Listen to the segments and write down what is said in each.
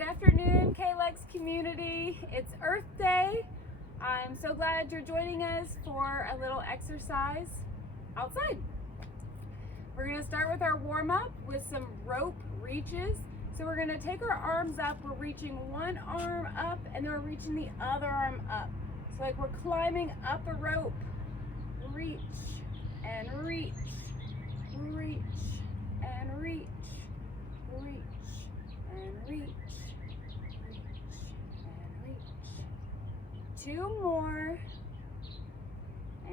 Good afternoon, KLEX community. It's Earth Day. I'm so glad you're joining us for a little exercise outside. We're going to start with our warm-up with some rope reaches. So we're going to take our arms up. We're reaching one arm up and then we're reaching the other arm up. So like we're climbing up a rope. Reach and reach, reach and reach, reach and reach, reach and reach. Two more.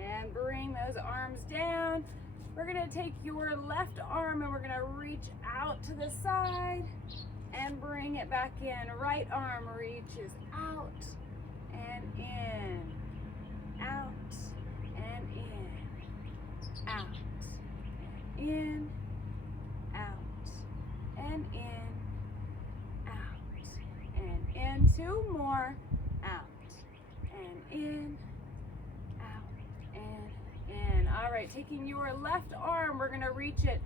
And bring those arms down. We're gonna take your left arm and we're gonna reach out to the side and bring it back in. Right arm reaches out and in, out and in, out, and in, out, and in, out, and in. Two more, out, and in, out, and in. All right, taking your left arm, we're gonna reach it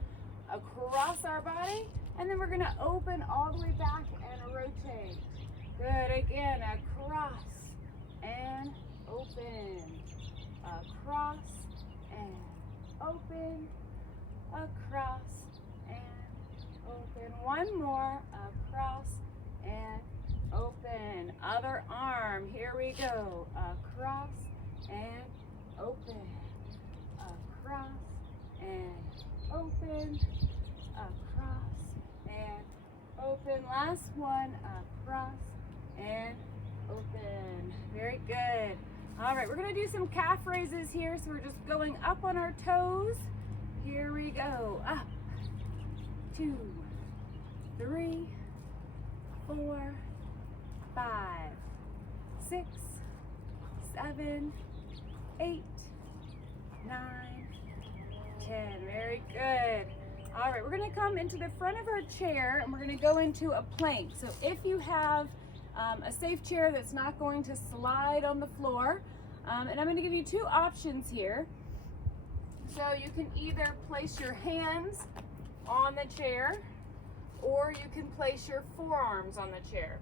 across our body, and then we're gonna open all the way back and rotate. Good, again, across and open, across and open, across and open. One more, across and open. Other arm, here we go. Across and open, across and open, across and open. Last one, across and open. Very good. All right, we're gonna do some calf raises here. So we're just going up on our toes. Here we go. Up, 2, 3, 4, 5, 6, 7, 8, 9, 10. Very good. All right, we're gonna come into the front of our chair and we're gonna go into a plank. So if you have a safe chair that's not going to slide on the floor, and I'm gonna give you two options here. So you can either place your hands on the chair or you can place your forearms on the chair.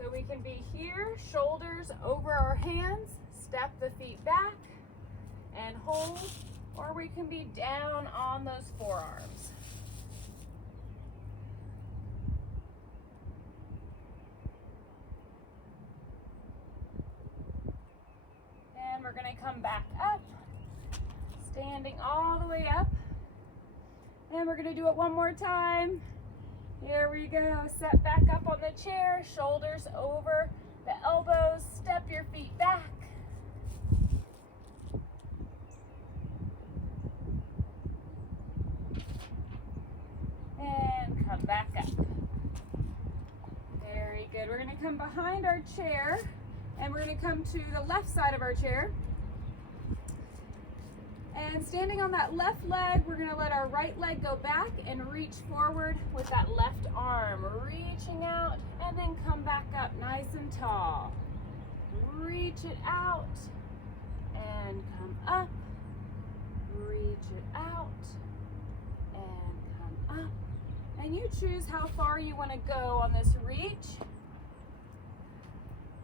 So we can be here, shoulders over our hands, step the feet back and hold, or we can be down on those forearms. And we're gonna come back up, standing all the way up. And we're gonna do it one more time. Here we go, set back up on the chair, shoulders over the elbows, step your feet back. And come back up. Very good. We're gonna come behind our chair and we're gonna come to the left side of our chair. And standing on that left leg, we're gonna let our right leg go back and reach forward with that left arm. Reaching out and then come back up nice and tall. Reach it out and come up. Reach it out and come up. And you choose how far you want to go on this reach.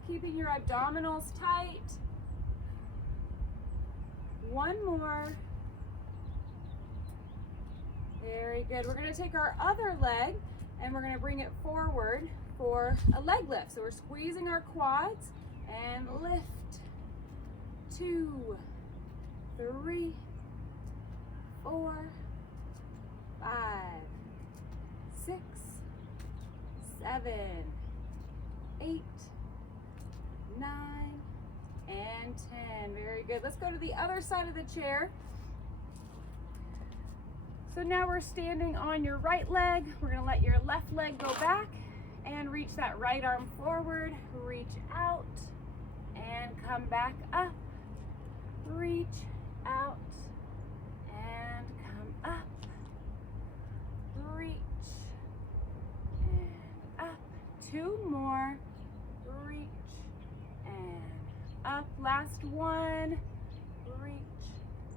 Keeping your abdominals tight. One more. Very good. We're going to take our other leg and we're going to bring it forward for a leg lift. So we're squeezing our quads and lift. 2, 3, 4, 5, 6, 7, 8, 9, and 10. Very good. Let's go to the other side of the chair. So now we're standing on your right leg. We're going to let your left leg go back and reach that right arm forward. Reach out and come back up. Reach out and come up. Reach and up. Two more. Reach and up. Last one. Reach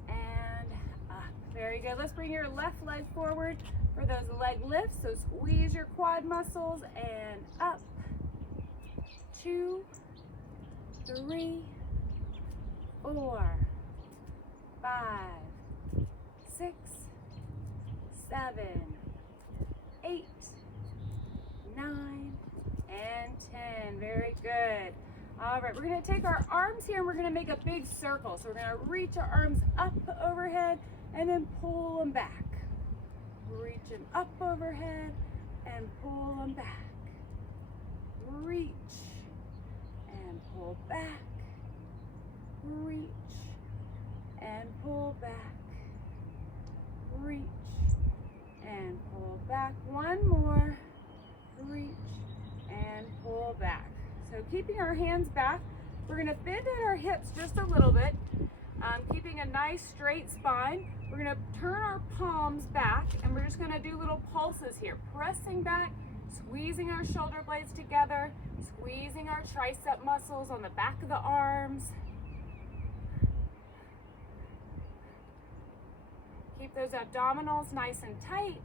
and up. Very good. Let's bring your left leg forward for those leg lifts. So squeeze your quad muscles and up. 2, 3, 4, 5, 6, 7, 8, 9, and 10. Very good. All right, we're going to take our arms here and we're going to make a big circle. So we're going to reach our arms up overhead and then pull them back. Reach them up overhead and pull them back. Reach and pull back. Reach and pull back. Reach and pull back. One more. Reach and pull back. So keeping our hands back, we're going to bend at our hips just a little bit, keeping a nice straight spine. We're going to turn our palms back and we're just going to do little pulses here, pressing back, squeezing our shoulder blades together, squeezing our tricep muscles on the back of the arms. Keep those abdominals nice and tight.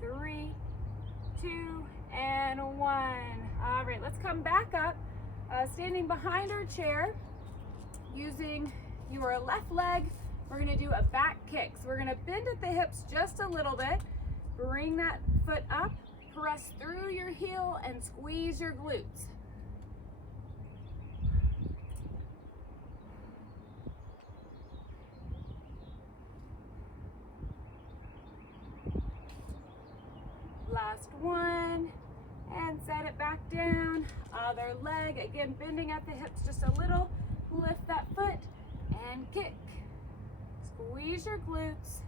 Three, 2, and 1. All right, let's come back up, standing behind our chair, using your left leg. We're going to do a back kick. So we're going to bend at the hips just a little bit, bring that foot up, press through your heel, and squeeze your glutes. Last one, and set it back down. Other leg, again, bending at the hips just a little. Lift that foot and kick. Squeeze your glutes.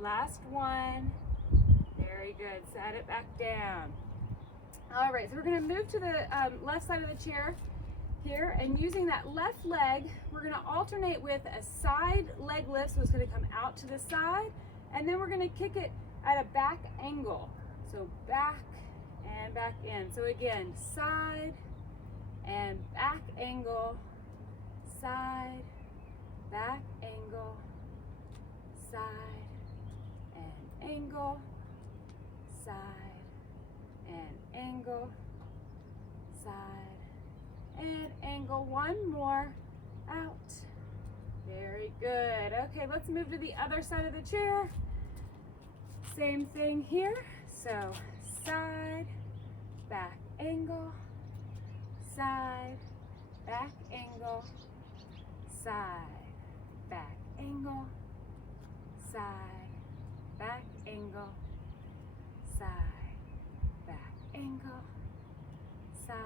Last one. Very good. Set it back down. All right, so we're going to move to the left side of the chair here, and using that left leg, we're going to alternate with a side leg lift, so it's going to come out to the side, and then we're going to kick it at a back angle. So back and back in. So again, side and back angle, side, back angle, side and angle, side and angle, side and angle. One more, out. Very good. Okay, let's move to the other side of the chair. Same thing here. So side, back angle, side, back angle, side, back angle, side, back angle, side, back angle, side,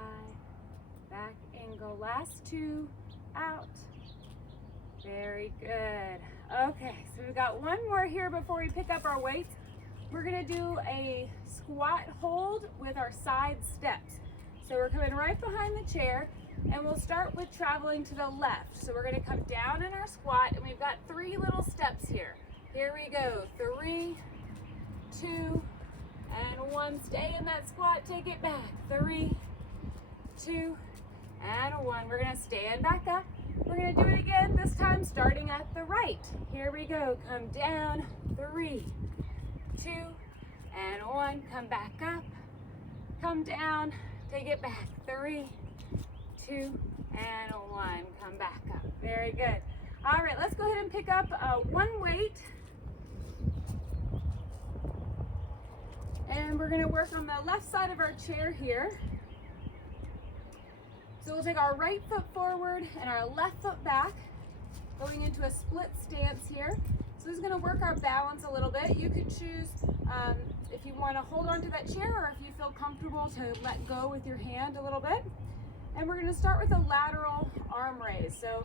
back angle. Last two, out. Very good. Okay, so we've got one more here before we pick up our weights. We're gonna do a squat hold with our side steps. So we're coming right behind the chair, and we'll start with traveling to the left. So we're gonna come down in our squat, and we've got 3 little steps here. Here we go, 3, 2, and 1. Stay in that squat, take it back. 3, 2, and 1. We're gonna stand back up. We're gonna do it again, this time starting at the right. Here we go, come down, 3, 2, and 1. Come back up, come down, take it back. 3, 2, and 1. Come back up. Very good. All right, let's go ahead and pick up one weight. And we're gonna work on the left side of our chair here. So we'll take our right foot forward and our left foot back, going into a split stance here. So this is gonna work our balance a little bit. You could choose if you wanna hold on to that chair, or if you feel comfortable to let go with your hand a little bit. And we're gonna start with a lateral arm raise. So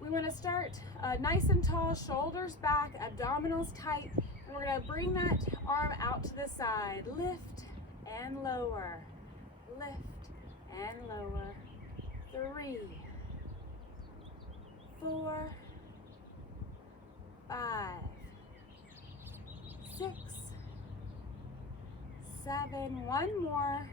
we wanna start nice and tall, shoulders back, abdominals tight, and we're gonna bring that arm out to the side. Lift and lower, lift and lower. 3, 4, 5, 6, 7, one more,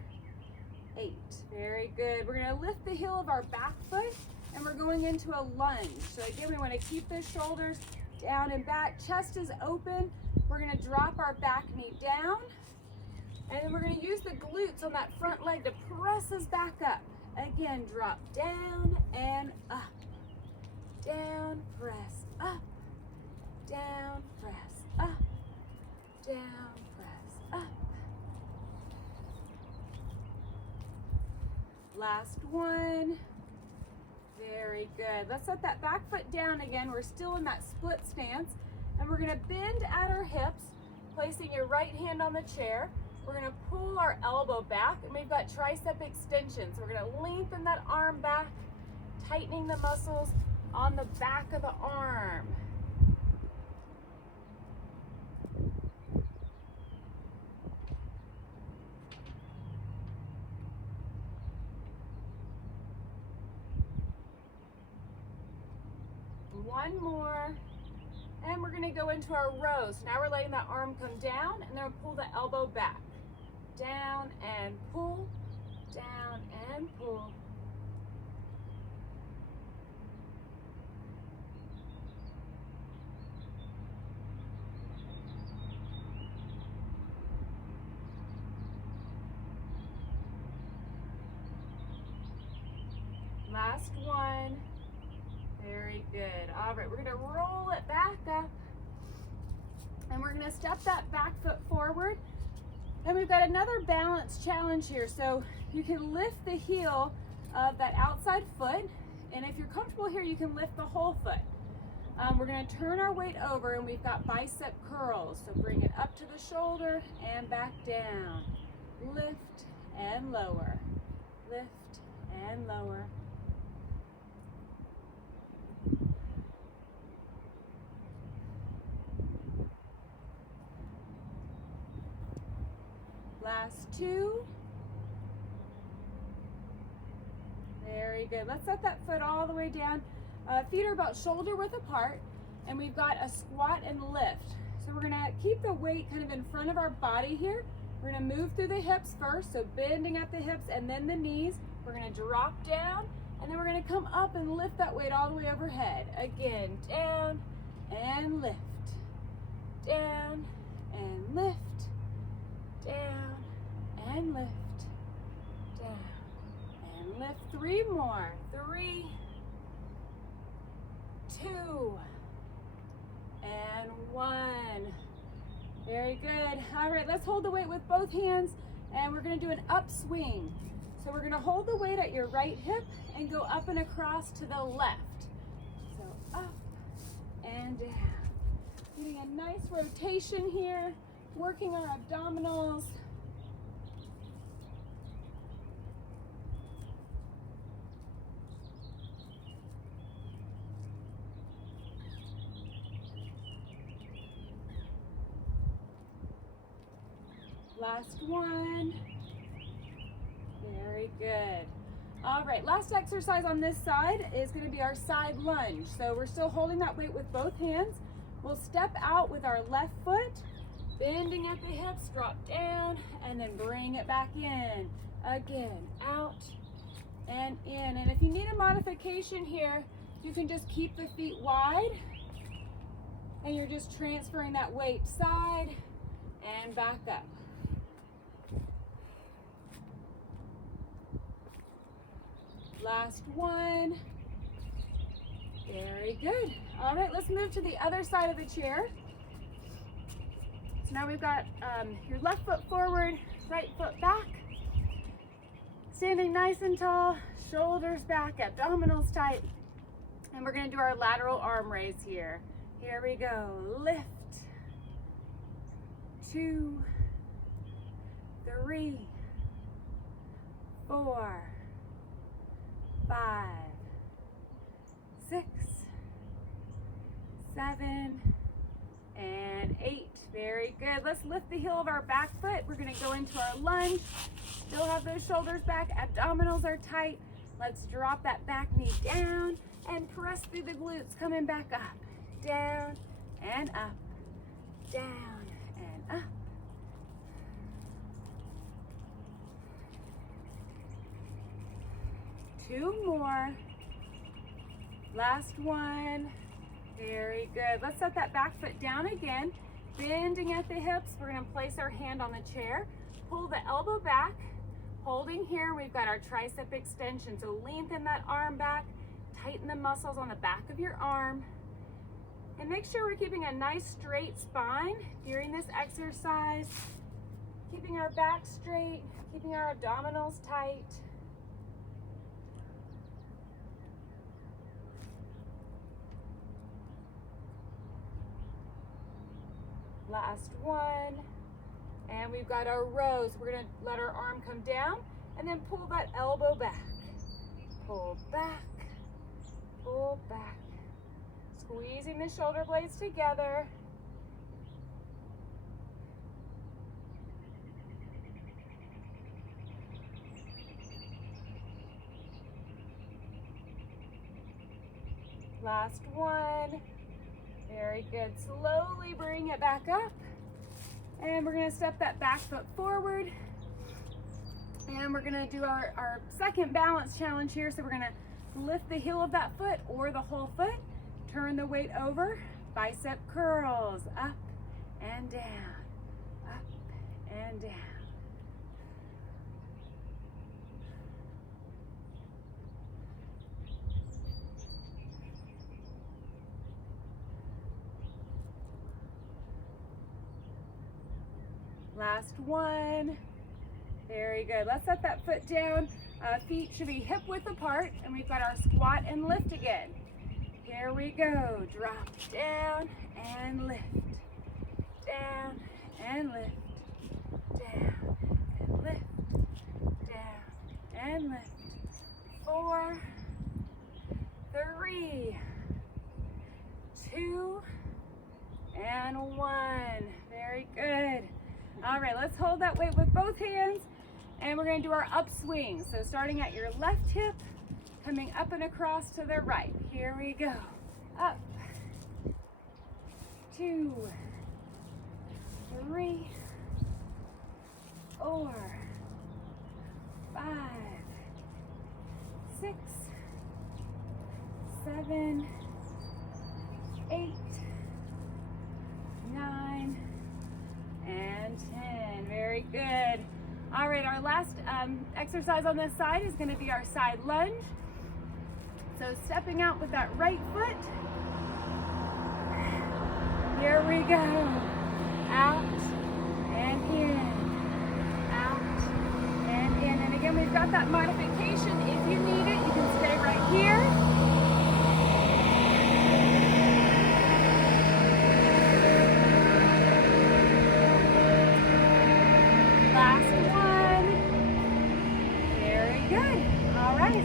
8. Very good. We're going to lift the heel of our back foot and we're going into a lunge. So again, we want to keep the shoulders down and back. Chest is open. We're going to drop our back knee down. And then we're going to use the glutes on that front leg to press us back up. Again, drop down and up. Down, press up. Down, press up. Down, press up. Last one. Very good. Let's set that back foot down again. We're still in that split stance. And we're going to bend at our hips, placing your right hand on the chair. We're going to pull our elbow back, and we've got tricep extension. So we're going to lengthen that arm back, tightening the muscles on the back of the arm. One more, and we're going to go into our row. So now we're letting that arm come down, and then we'll pull the elbow back. Down and pull, down and pull. Last one. Very good. All right, we're going to roll it back up. And we're going to step that back foot forward. And we've got another balance challenge here. So you can lift the heel of that outside foot. And if you're comfortable here, you can lift the whole foot. We're going to turn our weight over, and we've got bicep curls. So bring it up to the shoulder and back down. Lift and lower. Lift and lower. Last two. Very good. Let's set that foot all the way down. Feet are about shoulder width apart, and we've got a squat and lift. So we're going to keep the weight kind of in front of our body here. We're going to move through the hips first, so bending at the hips and then the knees. We're going to drop down, and then we're going to come up and lift that weight all the way overhead. Again, down and lift. Down and lift. Down and lift. Down and lift. 3 more. 3, 2, and 1. Very good. All right, let's hold the weight with both hands, and we're going to do an upswing. So we're going to hold the weight at your right hip and go up and across to the left. So up and down. Getting a nice rotation here, working our abdominals. Last one. Very good. All right, last exercise on this side is going to be our side lunge. So we're still holding that weight with both hands. We'll step out with our left foot, bending at the hips, drop down, and then bring it back in. Again, out and in. And if you need a modification here, you can just keep the feet wide, and you're just transferring that weight side and back up. Last one. Very good. All right, let's move to the other side of the chair. So now we've got your left foot forward, right foot back. Standing nice and tall, shoulders back, abdominals tight. And we're going to do our lateral arm raise here. Here we go. Lift. 2, 3, 4, 5, 6, 7, and 8. Very good. Let's lift the heel of our back foot. We're going to go into our lunge. Still have those shoulders back. Abdominals are tight. Let's drop that back knee down and press through the glutes, coming back up, down and up, down and up. Two more. Last one. Very good. Let's set that back foot down again. Bending at the hips. We're going to place our hand on the chair. Pull the elbow back. Holding here, we've got our tricep extension. So lengthen that arm back. Tighten the muscles on the back of your arm. And make sure we're keeping a nice straight spine during this exercise. Keeping our back straight. Keeping our abdominals tight. Last one. And we've got our rows. We're going to let our arm come down and then pull that elbow back. Pull back. Pull back. Squeezing the shoulder blades together. Last one. Very good. Slowly bring it back up. And we're going to step that back foot forward. And we're going to do our second balance challenge here. So we're going to lift the heel of that foot or the whole foot. Turn the weight over. Bicep curls. Up and down. Up and down. Last one. Very good. Let's set that foot down. Feet should be hip width apart, and we've got our squat and lift again. Here we go. Drop down and lift. Down and lift. Down and lift. Down and lift. 4, 3, 2, and 1. Very good. All right, let's hold that weight with both hands, and we're going to do our upswing. So starting at your left hip, coming up and across to the right. Here we go. Up. 2, 3, 4, 5, 6, 7, 8, 9, and 10. Very good. All right, our last exercise on this side is going to be our side lunge. So stepping out with that right foot. Here we go. Out and in. Out and in. And again, we've got that modification. If you need it, you can stay right here.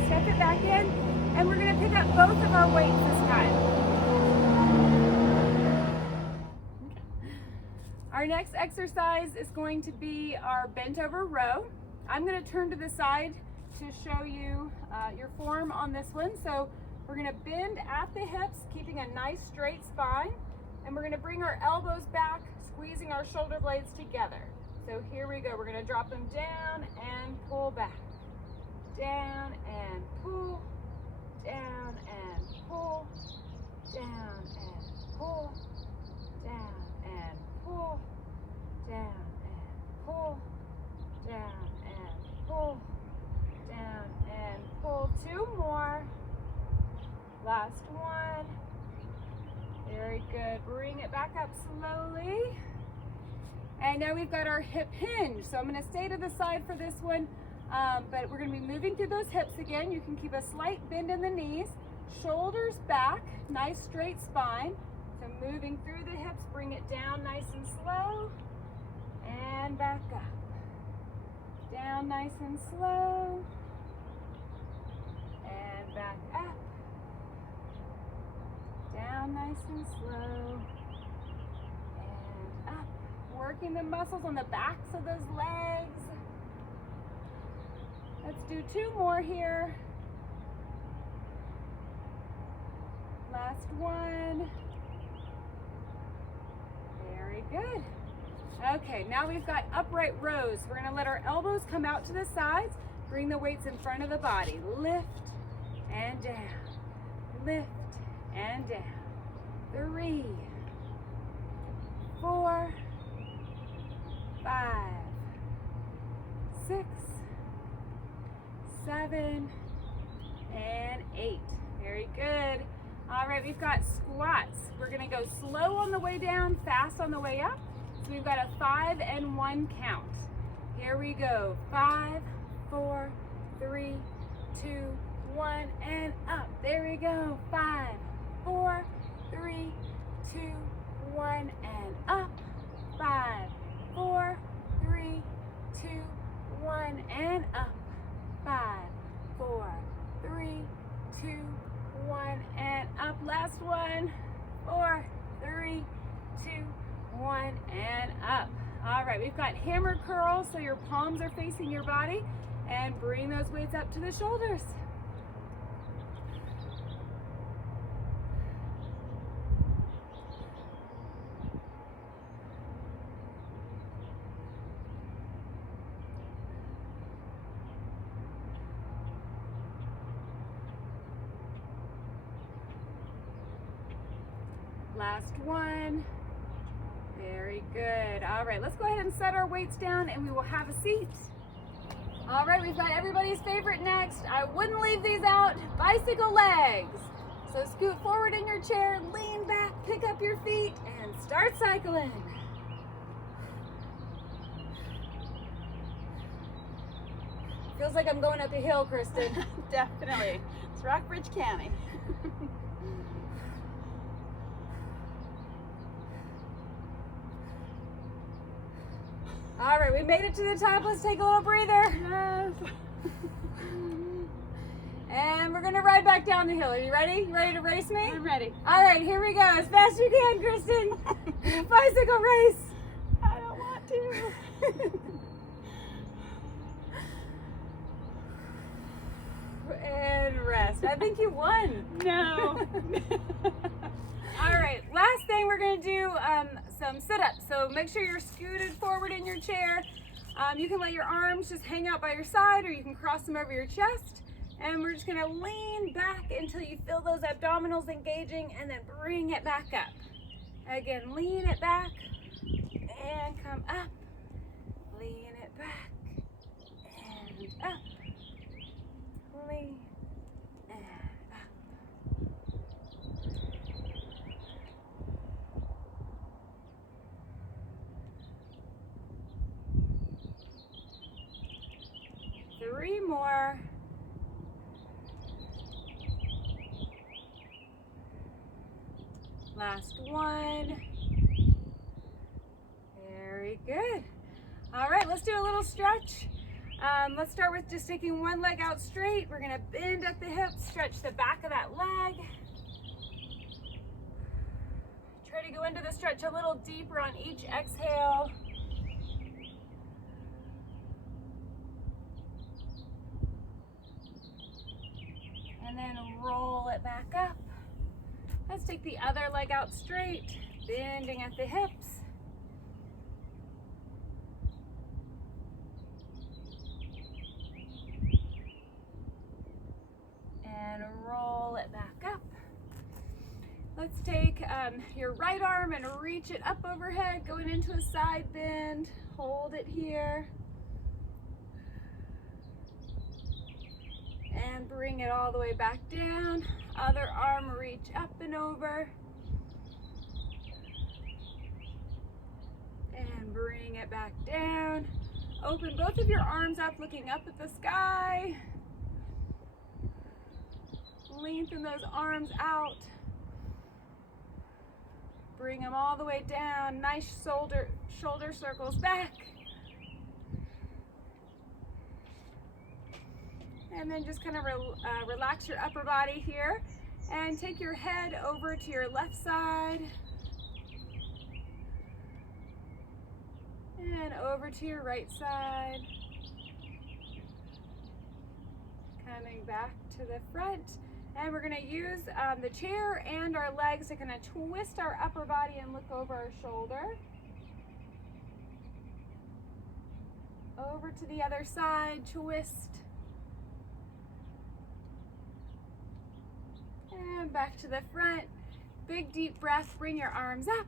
Step it back in, and we're going to pick up both of our weights this time. Our next exercise is going to be our bent over row. I'm going to turn to the side to show you your form on this one. So we're going to bend at the hips, keeping a nice straight spine, and we're going to bring our elbows back, squeezing our shoulder blades together. So here we go. We're going to drop them down and pull back. Down and pull, down and pull, down and pull, down and pull, down and pull, down and pull, down and pull. 2 more. Last one. Very good. Bring it back up slowly. And now we've got our hip hinge. So I'm going to stay to the side for this one. But we're going to be moving through those hips again. You can keep a slight bend in the knees, shoulders back, nice straight spine. So moving through the hips, bring it down nice and slow, and back up. Down nice and slow, and back up. Down nice and slow, and up. Working the muscles on the backs of those legs. Let's do 2 more here. Last one. Very good. Okay, now we've got upright rows. We're gonna let our elbows come out to the sides. Bring the weights in front of the body. Lift and down. Lift and down. 3, 4, 5, 6, 7, and 8. Very good. All right, we've got squats. We're gonna go slow on the way down, fast on the way up. So we've got a 5 and 1 count. Here we go. 5, 4, 3, 2, 1, and up. There we go. 5, 4, 3, 2, 1, and up. 5, 4, 3, 2, 1, and up. 5, 4, 3, 2, 1, and up. Last one. 4, 3, 2, 1, and up. All right, we've got hammer curls, so your palms are facing your body, and bring those weights up to the shoulders. Last one. Very good. All right, let's go ahead and set our weights down and we will have a seat. All right, we've got everybody's favorite next. I wouldn't leave these out, bicycle legs. So scoot forward in your chair, lean back, pick up your feet, and start cycling. Feels like I'm going up a hill, Kristen. Definitely. It's Rockbridge County. All right, we made it to the top. Let's take a little breather. Yes. And we're gonna ride back down the hill. Are you ready? You ready to race me? I'm ready. All right, here we go. As fast as you can, Kristen. Bicycle race. I don't want to. And rest. I think you won. No. All right, last thing we're gonna do some sit-ups. So make sure you're scooted forward in your chair. You can let your arms just hang out by your side, or you can cross them over your chest. And we're just gonna lean back until you feel those abdominals engaging, and then bring it back up. Again, lean it back and come up. Lean it back and up. Lean and up. 3 more. Last one. Very good. All right, let's do a little stretch. Let's start with just taking one leg out straight. We're gonna bend at the hips, stretch the back of that leg. Try to go into the stretch a little deeper on each exhale. And then roll it back up. Let's take the other leg out straight, bending at the hips. And roll it back up. Let's take your right arm and reach it up overhead, going into a side bend. Hold it here. And bring it all the way back down. Other arm, reach up and over. And bring it back down. Open both of your arms up, looking up at the sky. Lengthen those arms out. Bring them all the way down. Nice shoulder circles back. And then just kind of relax your upper body here and take your head over to your left side and over to your right side. Coming back to the front And we're gonna use the chair and our legs to kind of twist our upper body and look over our shoulder. Over to the other side, twist. And back to the front. Big deep breath, bring your arms up.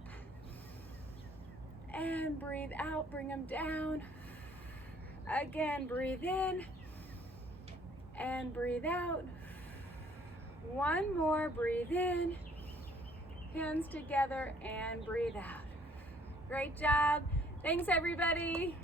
And breathe out, bring them down. Again, breathe in. And breathe out. One more, breathe in. Hands together and breathe out. Great job. Thanks, everybody.